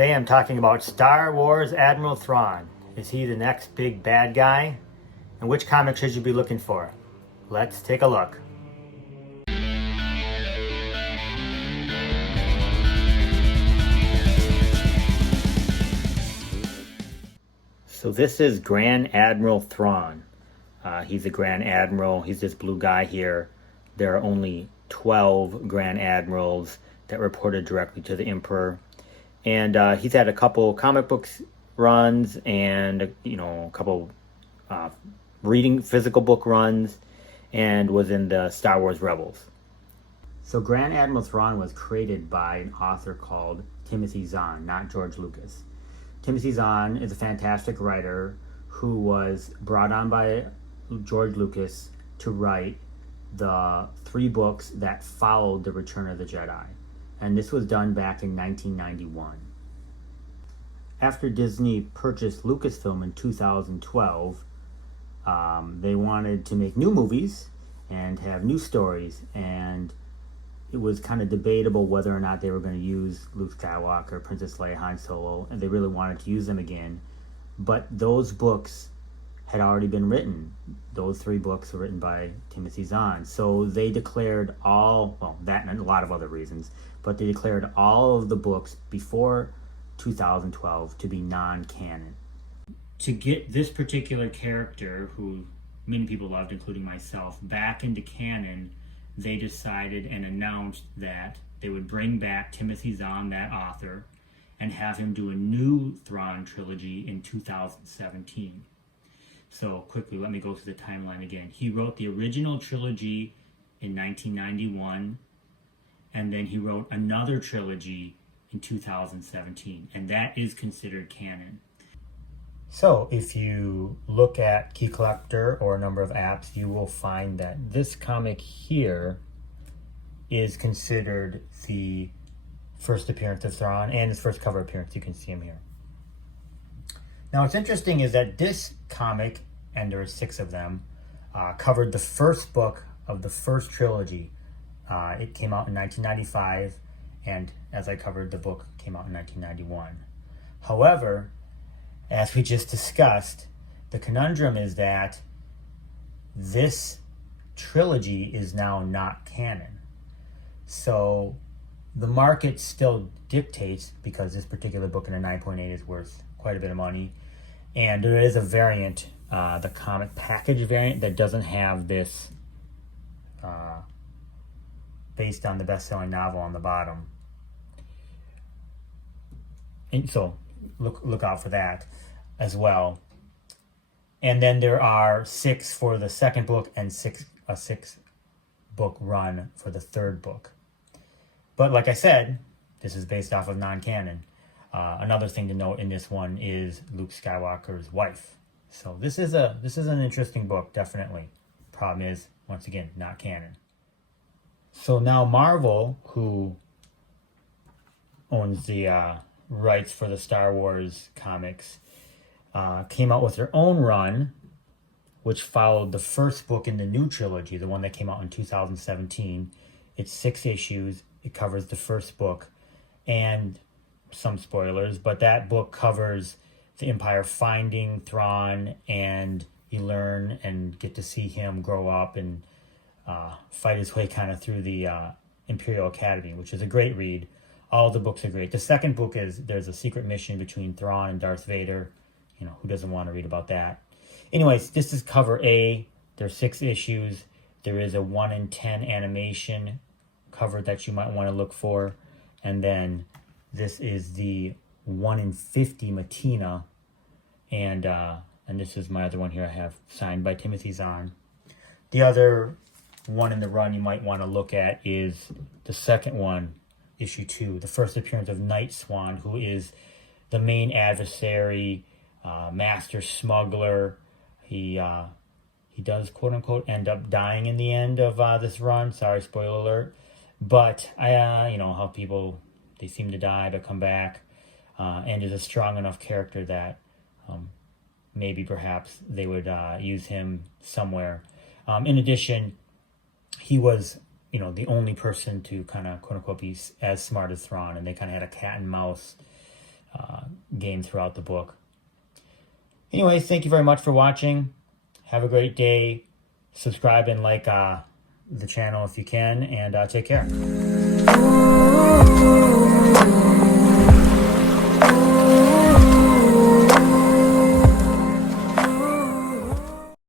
Today I'm talking about Star Wars Admiral Thrawn. Is he the next big bad guy? And which comic should you be looking for? Let's take a look. So this is Grand Admiral Thrawn. He's a Grand Admiral. He's this blue guy here. There are only 12 Grand Admirals that reported directly to the Emperor. And he's had a couple comic books runs and, a couple reading physical book runs, and was in the Star Wars Rebels. So Grand Admiral Thrawn was created by an author called Timothy Zahn, not George Lucas. Timothy Zahn is a fantastic writer who was brought on by George Lucas to write the 3 books that followed The Return of the Jedi. And this was done back in 1991. After Disney purchased Lucasfilm in 2012, they wanted to make new movies and have new stories, and it was kind of debatable whether or not they were going to use Luke Skywalker, Princess Leia, Han Solo, and they really wanted to use them again. But those books had already been written. Those 3 books were written by Timothy Zahn. So they declared that and a lot of other reasons, but they declared all of the books before 2012 to be non-canon. To get this particular character, who many people loved, including myself, back into canon, they decided and announced that they would bring back Timothy Zahn, that author, and have him do a new Thrawn trilogy in 2017. So quickly, let me go through the timeline again. He wrote the original trilogy in 1991, and then he wrote another trilogy in 2017, and that is considered canon. So if you look at Key Collector or a number of apps, you will find that this comic here is considered the first appearance of Thrawn and his first cover appearance. You can see him here. Now what's interesting is that this comic, and there are 6 of them, covered the first book of the first trilogy. It came out in 1995, and as I covered, the book came out in 1991. However, as we just discussed, the conundrum is that this trilogy is now not canon. So the market still dictates, because this particular book in a 9.8 is worth quite a bit of money, and there is a variant, the comic package variant, that doesn't have this based on the best-selling novel on the bottom. And so look out for that as well. And then there are 6 for the second book and a 6 book run for the 3rd book. But like I said, this is based off of non-canon. Another thing to note in this one is Luke Skywalker's wife. So this is an interesting book, definitely. Problem is, once again, not canon. So now Marvel, who owns the rights for the Star Wars comics, came out with their own run, which followed the first book in the new trilogy, the one that came out in 2017. It's 6 issues. It covers the first book, and some spoilers, but that book covers the Empire finding Thrawn, and you learn and get to see him grow up and fight his way kind of through the Imperial Academy, which is a great read. All the books are great. The second book is there's a secret mission between Thrawn and Darth Vader. Who doesn't want to read about that? Anyways, this is cover A. There's 6 issues. There is a 1 in 10 animation cover that you might want to look for. And then this is the 1 in 50 Matina. And this is my other one here I have signed by Timothy Zahn. The other one in the run you might want to look at is the second one, issue 2, the first appearance of Night Swan, who is the main adversary, master smuggler. He does, quote unquote, end up dying in the end of this run. Sorry, spoiler alert. But how people, they seem to die but come back, and is a strong enough character that maybe perhaps they would use him somewhere. In addition, he was the only person to kind of, quote unquote, be as smart as Thrawn, and they kind of had a cat and mouse gained throughout the book. Anyways, thank you very much for watching. Have a great day. Subscribe and like the channel if you can, and take care.